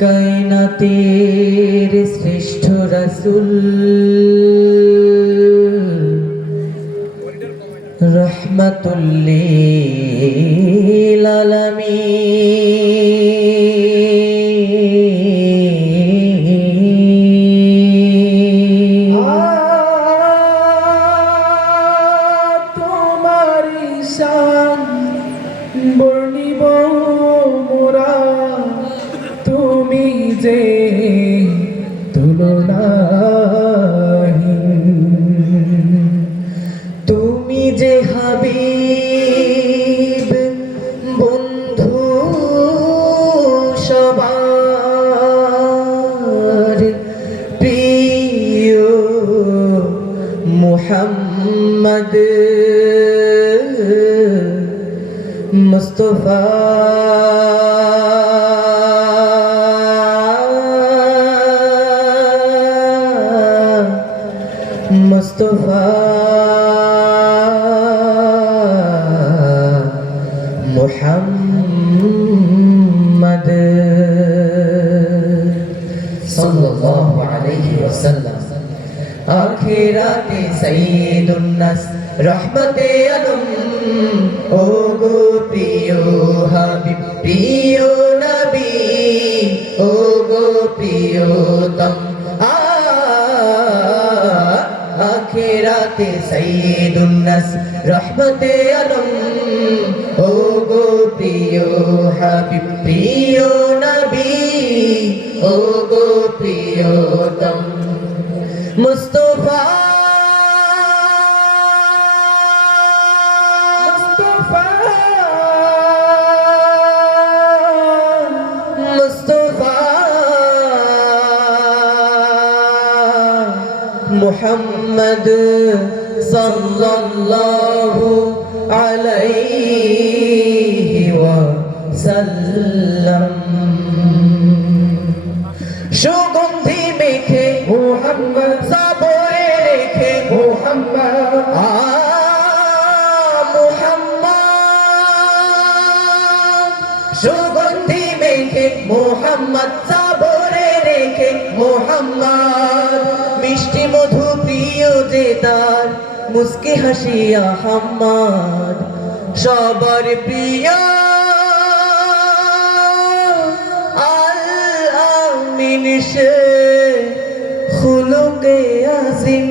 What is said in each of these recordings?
কায়নাতের শ্রেষ্ঠ রাসূল রহমাতুল লিল আলামিন। তোমার শান বর্ণিব মোরা, তুমি যে তুলনাহীন। তুমি যে হাবিব বন্ধু সবার প্রিয় মুহাম্মদ মুস্তাফা মুস্তাফা মুহাম্মদ সাল্লাল্লাহু আলাইহি ওয়াসাল্লাম। আখিরাতে সাইয়্যিদুন নাস রহমতে আলম, ও গো প্রিয় হাবিব প্রিয় নবী, ও গো প্রিয়তম। আখিরাতে সাইয়্যিদুন নাস রহমতে আলম, ও গো প্রিয় হাবিব প্রিয় নবী, ও গো প্রিয়তম। মুস্তাফা মুস্তাফা মুস্তাফা মুহাম্মদ সাল্লাল্লাহু আলাইহি ওয়াসাল্লাম। সুগন্ধি মেখে মুহাম্মদ সাবরে রেখে মুহাম্মদ মুহাম্মদ, সুগন্ধি মেখে মুহাম্মদ সাবরে রেখে মুহাম্মদ। মিষ্টি মধু প্রিয় যে তার মুস্কি হাসি আহম্মদ, সবার প্রিয় আল আমিন সে খুলুকে আজিম।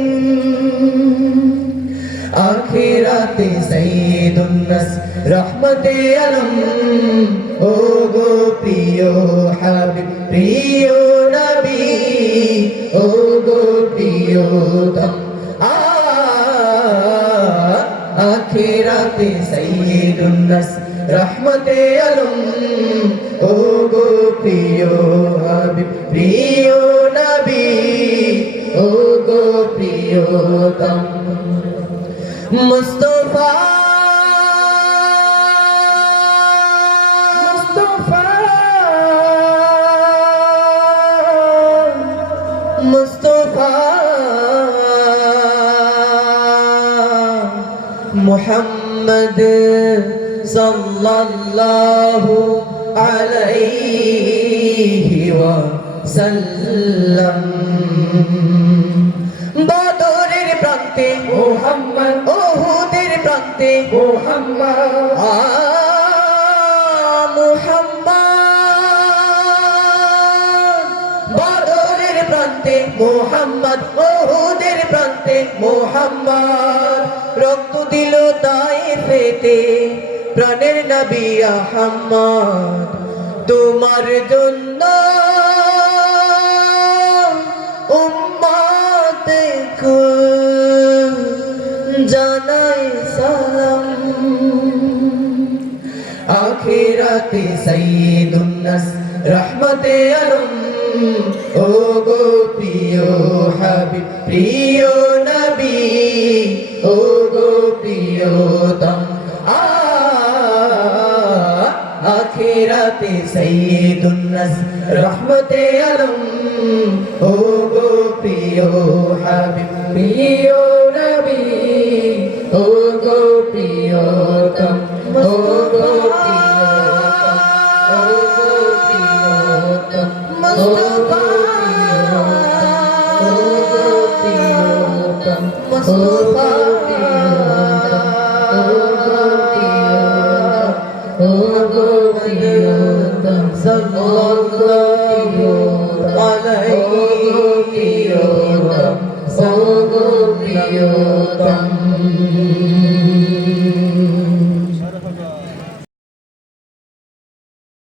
আখিরাতে সাইয়্যিদুন নাস রহমতে আলম, ও গো প্রিয় হাবিব প্রিয় নবী, ও গো প্রিয়তম। আখিরাতে সাইয়্যিদুন নাস রহমতে আলম, ও গো প্রিয় হাবিব প্রিয় নবী, ও গো প্রিয়তম। মুস্তাফা মুস্তাফা মুস্তাফা মুহাম্মদ সাল্লাল্লাহু আলাইহি ওয়াসাল্লাম। বদরের প্রান্তে মুহাম্মদ উহুদের প্রান্তে মুহাম্মদ মুহাম্মদ, বদরের প্রান্তে মুহাম্মদ উহুদের প্রান্তে মুহাম্মদ। রক্ত দিল তায়েফেতে প্রাণের নবী আহমদ, তোমার জন্য উম্মত কুল জানাই সালাম। আখিরাতে সাইয়্যিদুন নাস রহমতে আলম, ও গো প্রিয় হাবিব প্রিয় নবী, ও গো প্রিয়তম। আখিরাতে সাইয়্যিদুন নাস রহমতে আলম, ও গো প্রিয় হাবিব প্রিয় নবী, ও গো প্রিয়তম, ও গো প্রিয়তম, ও গো প্রিয়তম। Mustafa Mustafa sallallahu alaihi wasallam